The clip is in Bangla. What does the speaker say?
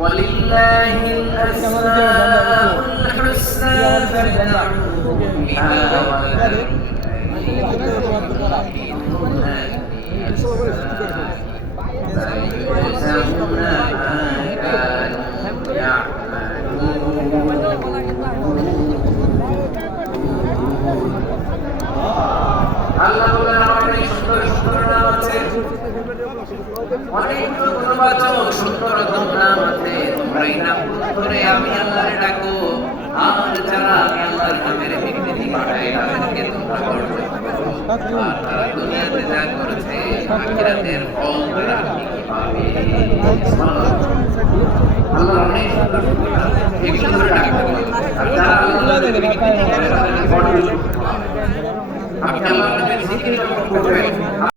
ওয়ালিল্লাহিল আসমাউল হুসনা ফাদউহু বিহা আল্লাহ বলেন আমার এই সুন্দর সুন্দর নাম আছে, অনেকগুলো গুণবাচক সুন্দর নাম আছে, তোমরা এই নাম ধরে আমি আল্লাহরে ডাকো। আর যারা আমি আল্লাহর নামের বিকৃতি ঘটায় তাদেরকে তোমরা বর্জন করো। আর তারা দুনিয়াতে যা করেছে আখিরাতের ফল তারা ঠিকই পাবে। আল্লাহ অনেক সুন্দর সুন্দর নাম, এগুলো ধরে ডাকতে বলে। আর যারা আল্লাহর বিকৃতি করে তাদেরকে বর্জন করো। আপনি আল্লাহর নামের জিকির যখন করবেন